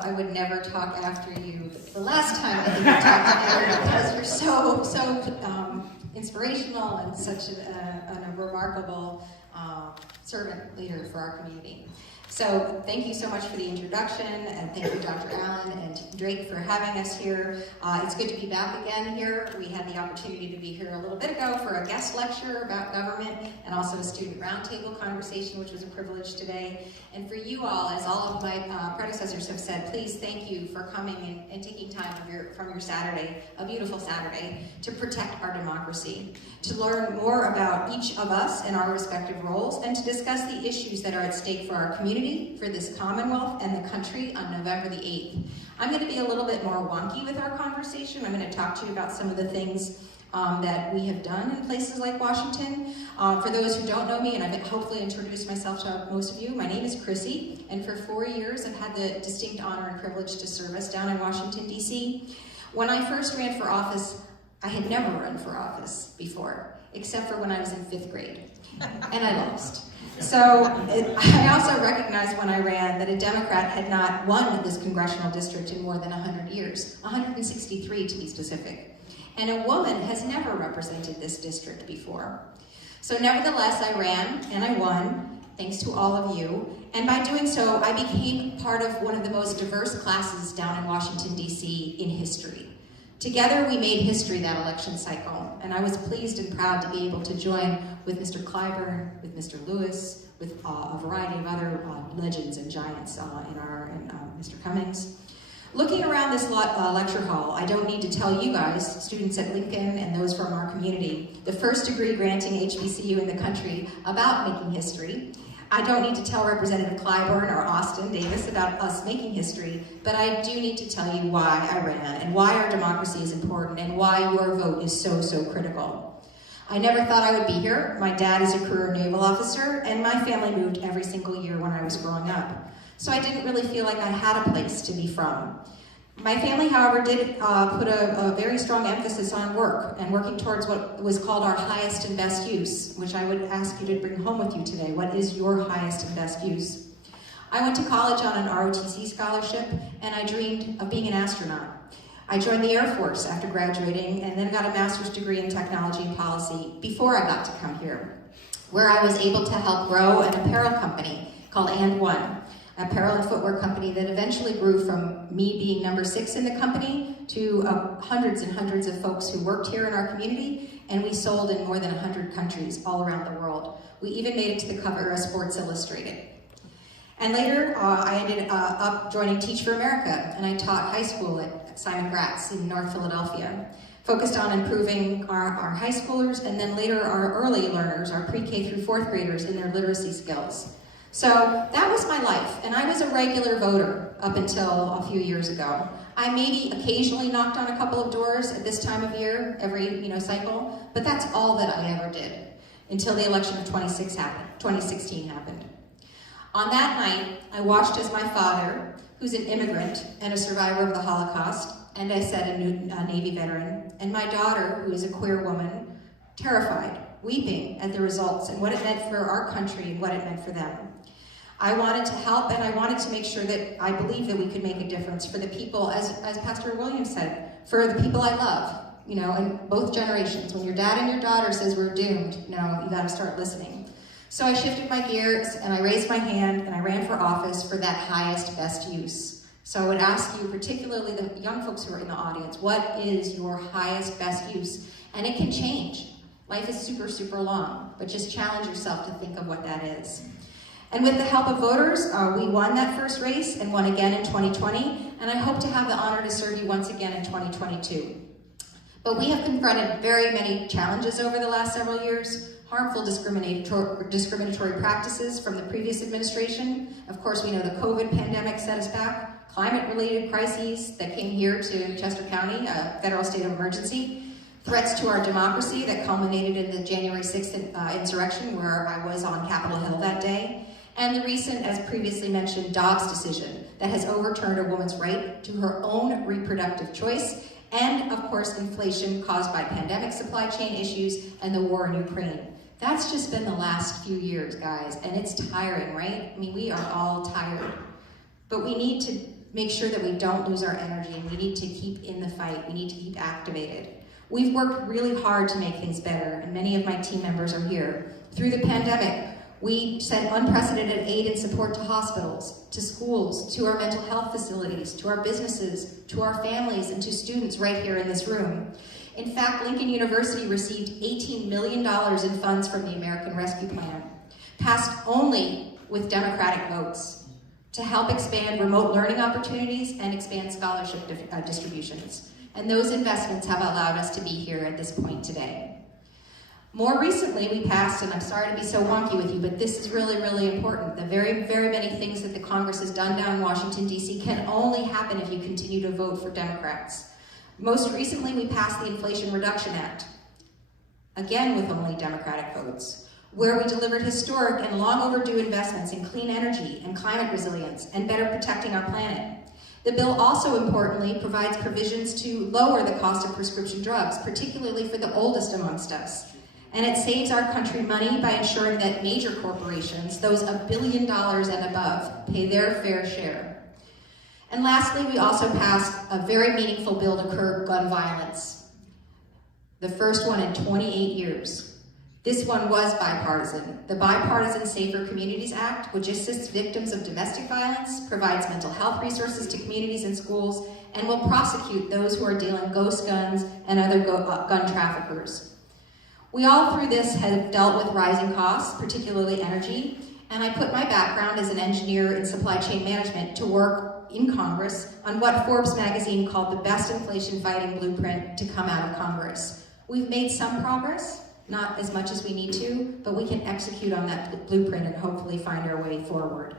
myself I would never talk after you the last time I think we talked together, because you're so inspirational and such a remarkable servant leader for our community. So thank you so much for the introduction, and thank you, Dr. Allen and Drake, for having us here. It's good to be back again here. We had the opportunity to be here a little bit ago for a guest lecture about government and also a student roundtable conversation, which was a privilege today. And for you all, as all of my predecessors have said, please thank you for coming and taking time from your Saturday, a beautiful Saturday, to protect our democracy, to learn more about each of us and our respective roles, and to discuss the issues that are at stake for our community, for this Commonwealth and the country on November the 8th. I'm going to be a little bit more wonky with our conversation. I'm going to talk to you about some of the things that we have done in places like Washington. For those who don't know me, and I've hopefully introduced myself to most of you, my name is Chrissy, and for 4 years I've had the distinct honor and privilege to serve us down in Washington, D.C. When I first ran for office, I had never run for office before, except for when I was in 5th grade, and I lost. So I also recognized when I ran that a Democrat had not won this congressional district in more than 100 years, 163 to be specific. And a woman has never represented this district before. So nevertheless, I ran and I won, thanks to all of you. And by doing so, I became part of one of the most diverse classes down in Washington, D.C. in history. Together, we made history that election cycle, and I was pleased and proud to be able to join with Mr. Clyburn, with Mr. Lewis, with a variety of other legends and giants and Mr. Cummings. Looking around this lecture hall, I don't need to tell you guys, students at Lincoln and those from our community, the first degree granting HBCU in the country, about making history. I don't need to tell Representative Clyburn or Austin Davis about us making history, but I do need to tell you why I ran and why our democracy is important and why your vote is so, so critical. I never thought I would be here. My dad is a career naval officer, and my family moved every single year when I was growing up. So I didn't really feel like I had a place to be from. My family, however, did put a very strong emphasis on work and working towards what was called our highest and best use, which I would ask you to bring home with you today. What is your highest and best use? I went to college on an ROTC scholarship, and I dreamed of being an astronaut. I joined the Air Force after graduating, and then got a master's degree in technology and policy before I got to come here, where I was able to help grow an apparel company called And One, apparel and footwear company that eventually grew from me being number 6 in the company to hundreds and hundreds of folks who worked here in our community, and we sold in more than 100 countries all around the world. We even made it to the cover of Sports Illustrated. And later, I ended up joining Teach for America, and I taught high school at Simon Gratz in North Philadelphia, focused on improving our high schoolers, and then later our early learners, our pre-K through 4th graders, in their literacy skills. So that was my life, and I was a regular voter up until a few years ago. I maybe occasionally knocked on a couple of doors at this time of year, every cycle, but that's all that I ever did until the election of 2016 happened. On that night, I watched as my father, who's an immigrant and a survivor of the Holocaust, and I said a Navy veteran, and my daughter, who is a queer woman, terrified, weeping at the results and what it meant for our country and what it meant for them. I wanted to help, and I wanted to make sure that I believed that we could make a difference for the people, as Pastor Williams said, for the people I love, in both generations. When your dad and your daughter says we're doomed, you gotta start listening. So I shifted my gears, and I raised my hand, and I ran for office for that highest, best use. So I would ask you, particularly the young folks who are in the audience, what is your highest, best use? And it can change. Life is super, super long, but just challenge yourself to think of what that is. And with the help of voters, we won that first race and won again in 2020, and I hope to have the honor to serve you once again in 2022. But we have confronted very many challenges over the last several years, harmful discriminatory practices from the previous administration. Of course, we know the COVID pandemic set us back, climate-related crises that came here to Chester County, a federal state of emergency, threats to our democracy that culminated in the January 6th insurrection, where I was on Capitol Hill that day, and the recent, as previously mentioned, Dobbs decision that has overturned a woman's right to her own reproductive choice, and of course, inflation caused by pandemic supply chain issues and the war in Ukraine. That's just been the last few years, guys, and it's tiring, right? I mean, we are all tired. But we need to make sure that we don't lose our energy, and we need to keep in the fight. We need to keep activated. We've worked really hard to make things better, and many of my team members are here. Through the pandemic, we sent unprecedented aid and support to hospitals, to schools, to our mental health facilities, to our businesses, to our families, and to students right here in this room. In fact, Lincoln University received $18 million in funds from the American Rescue Plan, passed only with Democratic votes, to help expand remote learning opportunities and expand scholarship distributions. And those investments have allowed us to be here at this point today. More recently, we passed, and I'm sorry to be so wonky with you, but this is really, really important. The very, very many things that the Congress has done down in Washington, D.C. can only happen if you continue to vote for Democrats. Most recently, we passed the Inflation Reduction Act, again with only Democratic votes, where we delivered historic and long overdue investments in clean energy and climate resilience and better protecting our planet. The bill also, importantly, provides provisions to lower the cost of prescription drugs, particularly for the oldest amongst us. And it saves our country money by ensuring that major corporations, those $1 billion and above, pay their fair share. And lastly, we also passed a very meaningful bill to curb gun violence, the first one in 28 years. This one was bipartisan. The Bipartisan Safer Communities Act, which assists victims of domestic violence, provides mental health resources to communities and schools, and will prosecute those who are dealing ghost guns and other gun traffickers. We all through this have dealt with rising costs, particularly energy, and I put my background as an engineer in supply chain management to work in Congress on what Forbes magazine called the best inflation fighting blueprint to come out of Congress. We've made some progress, not as much as we need to, but we can execute on that blueprint and hopefully find our way forward.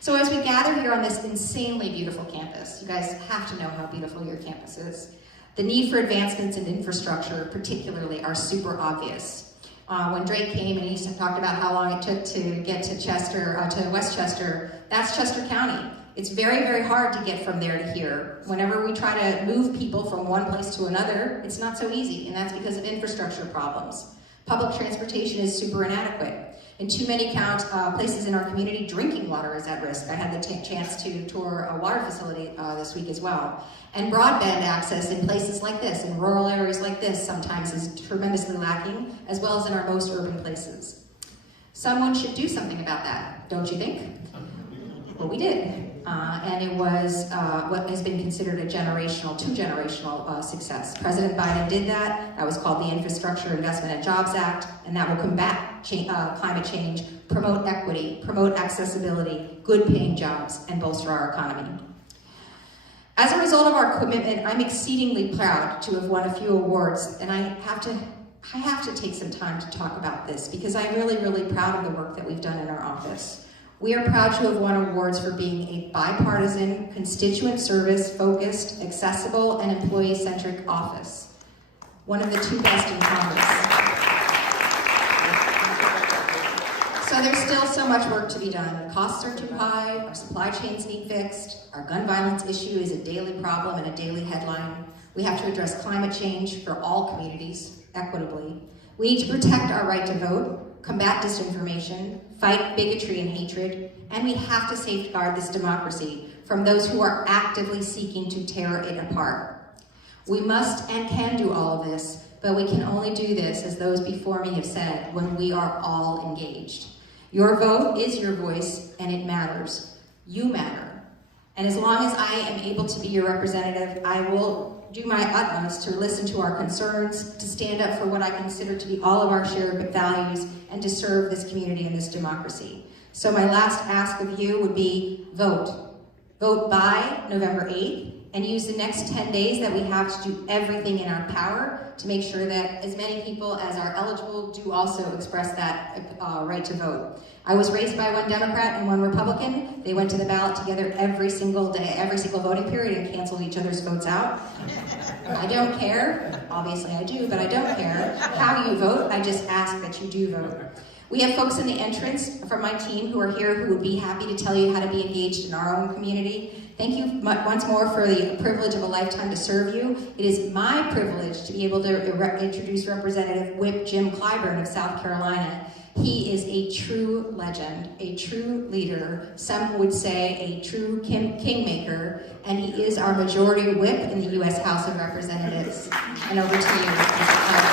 So as we gather here on this insanely beautiful campus, you guys have to know how beautiful your campus is. The need for advancements in infrastructure, particularly, are super obvious. When Drake came and he talked about how long it took to get to to Westchester, that's Chester County. It's very, very hard to get from there to here. Whenever we try to move people from one place to another, it's not so easy, and that's because of infrastructure problems. Public transportation is super inadequate. In too many places in our community, drinking water is at risk. I had the chance to tour a water facility this week as well. And broadband access in places like this, in rural areas like this, sometimes is tremendously lacking, as well as in our most urban places. Someone should do something about that, don't you think? Well, we did. And it was what has been considered a two-generational success. President Biden did that. That was called the Infrastructure Investment and Jobs Act, and that will combat climate change, promote equity, promote accessibility, good-paying jobs, and bolster our economy. As a result of our commitment, I'm exceedingly proud to have won a few awards, and I have to take some time to talk about this because I'm really, really proud of the work that we've done in our office. We are proud to have won awards for being a bipartisan, constituent service-focused, accessible, and employee-centric office. One of the two best in Congress. So there's still so much work to be done. Costs are too high, our supply chains need fixed, our gun violence issue is a daily problem and a daily headline. We have to address climate change for all communities, equitably. We need to protect our right to vote, combat disinformation, fight bigotry and hatred, and we have to safeguard this democracy from those who are actively seeking to tear it apart. We must and can do all of this, but we can only do this, as those before me have said, when we are all engaged. Your vote is your voice, and it matters. You matter. And as long as I am able to be your representative, I will do my utmost to listen to our concerns, to stand up for what I consider to be all of our shared values, and to serve this community and this democracy. So my last ask of you would be vote. Vote by November 8th, and use the next 10 days that we have to do everything in our power to make sure that as many people as are eligible do also express that right to vote. I was raised by one Democrat and one Republican. They went to the ballot together every single day, every single voting period, and canceled each other's votes out. I don't care. Obviously I do, but I don't care how you vote. I just ask that you do vote. We have folks in the entrance from my team who are here who would be happy to tell you how to be engaged in our own community. Thank you once more for the privilege of a lifetime to serve you. It is my privilege to be able to introduce Representative Whip Jim Clyburn of South Carolina. He is a true legend, a true leader, some would say a true kingmaker, and he is our majority whip in the U.S. House of Representatives. And over to you, Mr. Clyburn.